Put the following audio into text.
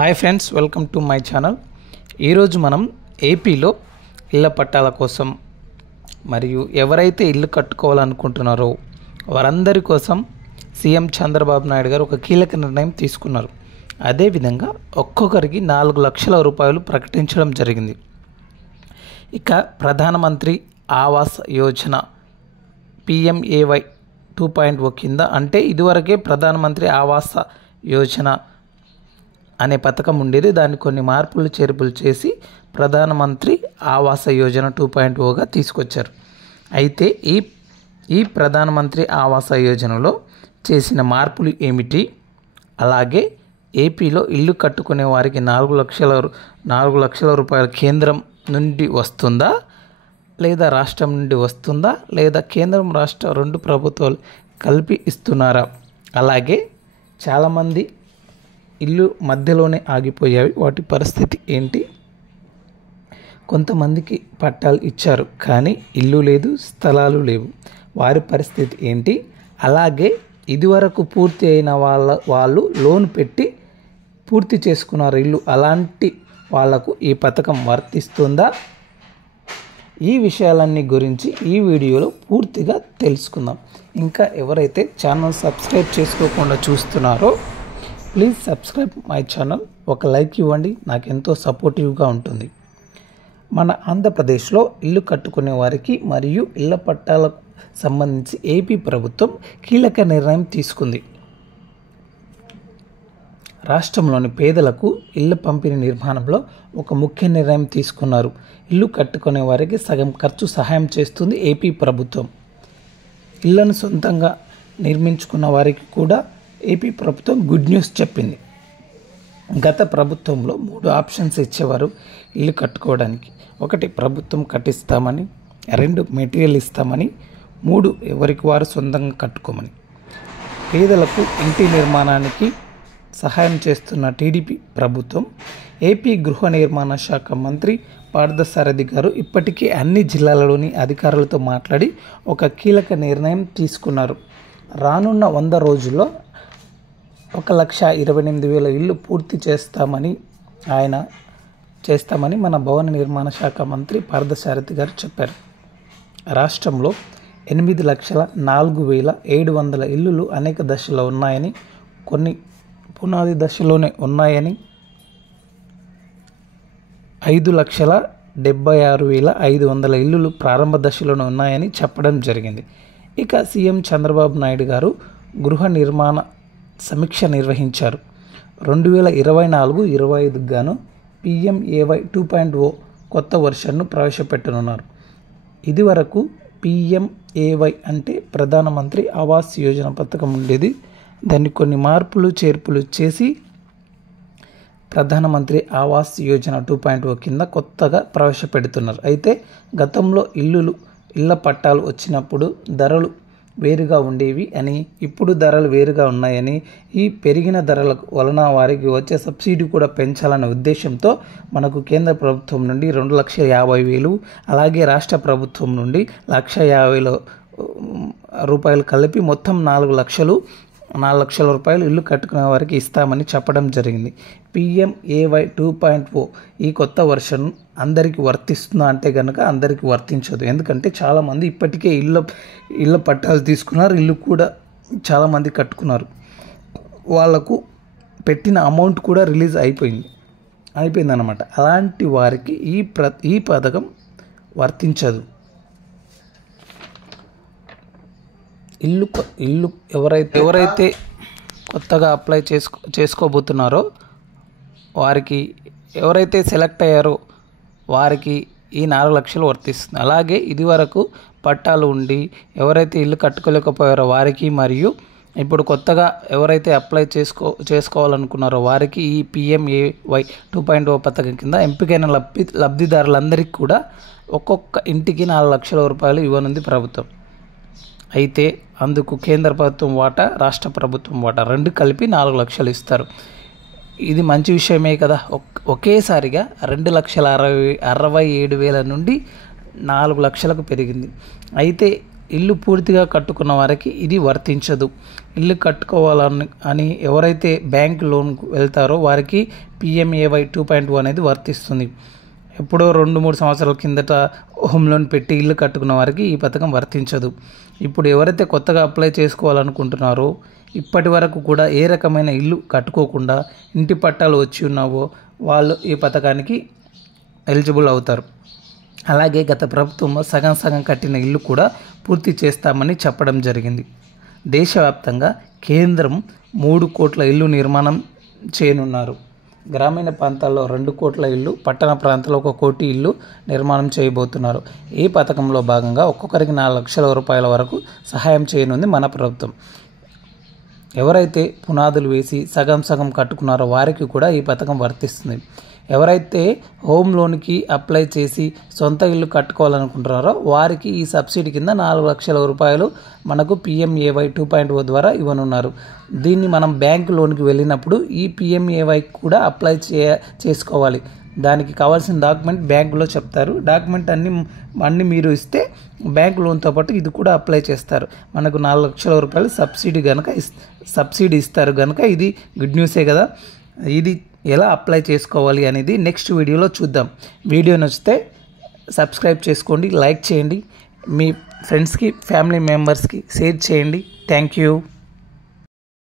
Hi friends, welcome to my channel. ఈరోజు మనం ఏపీలో ఇళ్ల పట్టాల కోసం మరియు ఎవరైతే ఇల్లు కట్టుకోవాలనుకుంటున్నారో వారందరి కోసం సీఎం చంద్రబాబు నాయుడు గారు ఒక కీలక నిర్ణయం తీసుకున్నారు. అదేవిధంగా ఒక్కొక్కరికి 4 లక్షల రూపాయలు ప్రకటించడం జరిగింది. ఇక ప్రధానమంత్రి ఆవాస్ యోజన PMAY 2.0 కింద, అంటే ఇదివరకే ప్రధానమంత్రి ఆవాస్ యోజన అనే పథకం ఉండేది. దాన్ని కొన్ని మార్పులు చేర్పులు చేసి ప్రధానమంత్రి ఆవాస యోజన 2.0గా తీసుకొచ్చారు. అయితే ఈ ప్రధానమంత్రి ఆవాస యోజనలో చేసిన మార్పులు ఏమిటి, అలాగే ఏపీలో ఇల్లు కట్టుకునే వారికి 4 లక్షల రూపాయలు కేంద్రం నుండి వస్తుందా, లేదా రాష్ట్రం నుండి వస్తుందా, లేదా కేంద్రం రాష్ట్రం 2 ప్రభుత్వాలు కలిపి ఇస్తున్నారా, అలాగే చాలామంది ఇల్లు మధ్యలోనే ఆగిపోయాయి, వాటి పరిస్థితి ఏంటి, కొంతమందికి పట్టాలు ఇచ్చారు కానీ ఇల్లు లేదు, స్థలాలు లేవు, వారి పరిస్థితి ఏంటి, అలాగే ఇదివరకు పూర్తి అయిన వాళ్ళు లోన్ పెట్టి పూర్తి చేసుకున్నారు ఇల్లు, అలాంటి వాళ్లకు ఈ పథకం వర్తిస్తుందా, ఈ విషయాలన్నీ గురించి ఈ వీడియోలో పూర్తిగా తెలుసుకుందాం. ఇంకా ఎవరైతే ఛానల్ సబ్స్క్రైబ్ చేసుకోకుండా చూస్తున్నారో ప్లీజ్ సబ్స్క్రైబ్ మై ఛానల్, ఒక లైక్ ఇవ్వండి, నాకు ఎంతో సపోర్టివ్గా ఉంటుంది. మన ఆంధ్రప్రదేశ్లో ఇల్లు కట్టుకునే వారికి మరియు ఇళ్ల పట్టాలకు సంబంధించి ఏపీ ప్రభుత్వం కీలక నిర్ణయం తీసుకుంది. రాష్ట్రంలోని పేదలకు ఇళ్ల పంపిణీ నిర్మాణంలో ఒక ముఖ్య నిర్ణయం తీసుకున్నారు. ఇల్లు కట్టుకునే వారికి సగం ఖర్చు సహాయం చేస్తుంది ఏపీ ప్రభుత్వం. ఇళ్లను సొంతంగా నిర్మించుకున్న వారికి కూడా ఏపీ ప్రభుత్వం గుడ్ న్యూస్ చెప్పింది. గత ప్రభుత్వంలో 3 ఆప్షన్స్ ఇచ్చేవారు ఇల్లు కట్టుకోవడానికి. 1 ప్రభుత్వం కట్టిస్తామని, 2 మెటీరియల్ ఇస్తామని, 3 ఎవరికి వారు సొంతంగా కట్టుకోమని. పేదలకు ఇంటి నిర్మాణానికి సహాయం చేస్తున్న టీడీపీ ప్రభుత్వం ఏపీ గృహ నిర్మాణ శాఖ మంత్రి పార్థసారథి గారు ఇప్పటికీ అన్ని జిల్లాలలోని అధికారులతో మాట్లాడి ఒక కీలక నిర్ణయం తీసుకున్నారు. రానున్న 100 రోజుల్లో 1,28,000 ఇల్లు పూర్తి చేస్తామని మన భవన నిర్మాణ శాఖ మంత్రి పార్థసారథి గారు చెప్పారు. రాష్ట్రంలో 8,04,700 ఇల్లులు అనేక దశల్లో ఉన్నాయని, కొన్ని పునాది దశలోనే ఉన్నాయని, 5,76,500 ఇల్లులు ప్రారంభ దశలోనే ఉన్నాయని చెప్పడం జరిగింది. ఇక సీఎం చంద్రబాబు నాయుడు గారు గృహ నిర్మాణ సమీక్ష నిర్వహించారు. 2024-25 గాను PMAY 2.0 కొత్త వర్షన్ను ప్రవేశపెట్టనున్నారు. ఇదివరకు PMAY అంటే ప్రధానమంత్రి ఆవాస్ యోజన పథకం ఉండేది. దాన్ని కొన్ని మార్పులు చేర్పులు చేసి ప్రధానమంత్రి ఆవాస్ యోజన 2.0 కింద కొత్తగా ప్రవేశపెడుతున్నారు. అయితే గతంలో ఇళ్ల పట్టాలు వచ్చినప్పుడు ధరలు వేరుగా ఉండేవి అని, ఇప్పుడు ధరలు వేరుగా ఉన్నాయని, ఈ పెరిగిన ధరల వలన వారికి వచ్చే సబ్సిడీ కూడా పెంచాలనే ఉద్దేశంతో మనకు కేంద్ర ప్రభుత్వం నుండి 2,50,000, అలాగే రాష్ట్ర ప్రభుత్వం నుండి 1,50,000 రూపాయలు కలిపి మొత్తం 4 లక్షల రూపాయలు ఇల్లు కట్టుకునే వారికి ఇస్తామని చెప్పడం జరిగింది. PMAY 2.0 ఈ కొత్త వర్షన్ అందరికీ వర్తిస్తుందా అంటే కనుక అందరికీ వర్తించదు. ఎందుకంటే చాలామంది ఇప్పటికే ఇళ్ళ పట్టాలు తీసుకున్నారు, ఇల్లు కూడా చాలామంది కట్టుకున్నారు, వాళ్లకు పెట్టిన అమౌంట్ కూడా రిలీజ్ అయిపోయిందన్నమాట. అలాంటి వారికి ఈ పథకం వర్తించదు. ఇల్లు ఎవరైతే కొత్తగా అప్లై చేసుకోబోతున్నారో వారికి, ఎవరైతే సెలెక్ట్ అయ్యారో వారికి ఈ 4 లక్షలు వర్తిస్తుంది. అలాగే ఇదివరకు పట్టాలు ఉండి ఎవరైతే ఇల్లు కట్టుకోలేకపోయారో వారికి, మరియు ఇప్పుడు కొత్తగా ఎవరైతే అప్లై చేసుకోవాలనుకున్నారో వారికి ఈ PMAY 2.0 పథకం కింద ఎంపికైన లబ్ధిదారులందరికీ కూడా ఒక్కొక్క ఇంటికి 4 లక్షల రూపాయలు ఇవ్వనుంది ప్రభుత్వం. అయితే అందుకు కేంద్ర ప్రభుత్వం వాటా, రాష్ట్ర ప్రభుత్వం వాటా 2 కలిపి 4 లక్షలు ఇస్తారు. ఇది మంచి విషయమే కదా. ఒకేసారిగా 2,67,000 నుండి 4 లక్షలకు పెరిగింది. అయితే ఇల్లు పూర్తిగా కట్టుకున్న వారికి ఇది వర్తించదు. ఇల్లు కట్టుకోవాలని ఎవరైతే బ్యాంక్ లోన్కు వెళ్తారో వారికి PMAY 2.0 అనేది వర్తిస్తుంది. ఎప్పుడో 2-3 సంవత్సరాల కిందట హోమ్ లోన్ పెట్టి ఇల్లు కట్టుకున్న వారికి ఈ పథకం వర్తించదు. ఇప్పుడు ఎవరైతే కొత్తగా అప్లై చేసుకోవాలనుకుంటున్నారో, ఇప్పటి వరకు కూడా ఏ రకమైన ఇల్లు కట్టుకోకుండా ఇంటి పట్టాలు వచ్చి ఉన్నావో వాళ్ళు ఈ పథకానికి ఎలిజిబుల్ అవుతారు. అలాగే గత ప్రభుత్వం సగం కట్టిన ఇల్లు కూడా పూర్తి చేస్తామని చెప్పడం జరిగింది. దేశవ్యాప్తంగా కేంద్రం 3 కోట్ల ఇల్లు నిర్మాణం చేయనున్నారు. గ్రామీణ ప్రాంతాల్లో 2 కోట్ల ఇల్లు, పట్టణ ప్రాంతాల్లో 1 కోటి ఇల్లు నిర్మాణం చేయబోతున్నారు. ఈ పథకంలో భాగంగా ఒక్కొక్కరికి 4 లక్షల రూపాయల వరకు సహాయం చేయనుంది మన ప్రభుత్వం. ఎవరైతే పునాదులు వేసి సగం కట్టుకున్నారో వారికి కూడా ఈ పథకం వర్తిస్తుంది. ఎవరైతే హోమ్ లోన్కి అప్లై చేసి సొంత ఇల్లు కట్టుకోవాలనుకుంటున్నారో వారికి ఈ సబ్సిడీ కింద 4 లక్షల రూపాయలు మనకు PMAY 2.0 ద్వారా ఇవ్వనున్నారు. దీన్ని మనం బ్యాంక్ లోన్కి వెళ్ళినప్పుడు ఈ PMAY కూడా అప్లై చేసుకోవాలి. దానికి కావాల్సిన డాక్యుమెంట్ బ్యాంకులో చెప్తారు. డాక్యుమెంట్ అన్నీ మీరు ఇస్తే బ్యాంక్ లోన్తో పాటు ఇది కూడా అప్లై చేస్తారు. మనకు 4 లక్షల రూపాయలు సబ్సిడీ ఇస్తారు కనుక ఇది గుడ్ న్యూసే కదా. ఇది ఎలా అప్లై చేసుకోవాలి అనేది నెక్స్ట్ వీడియోలో చూద్దాం. వీడియో నచ్చితే సబ్స్క్రైబ్ చేసుకోండి, లైక్ చేయండి, మీ ఫ్రెండ్స్కి ఫ్యామిలీ మెంబర్స్కి షేర్ చేయండి. Thank you.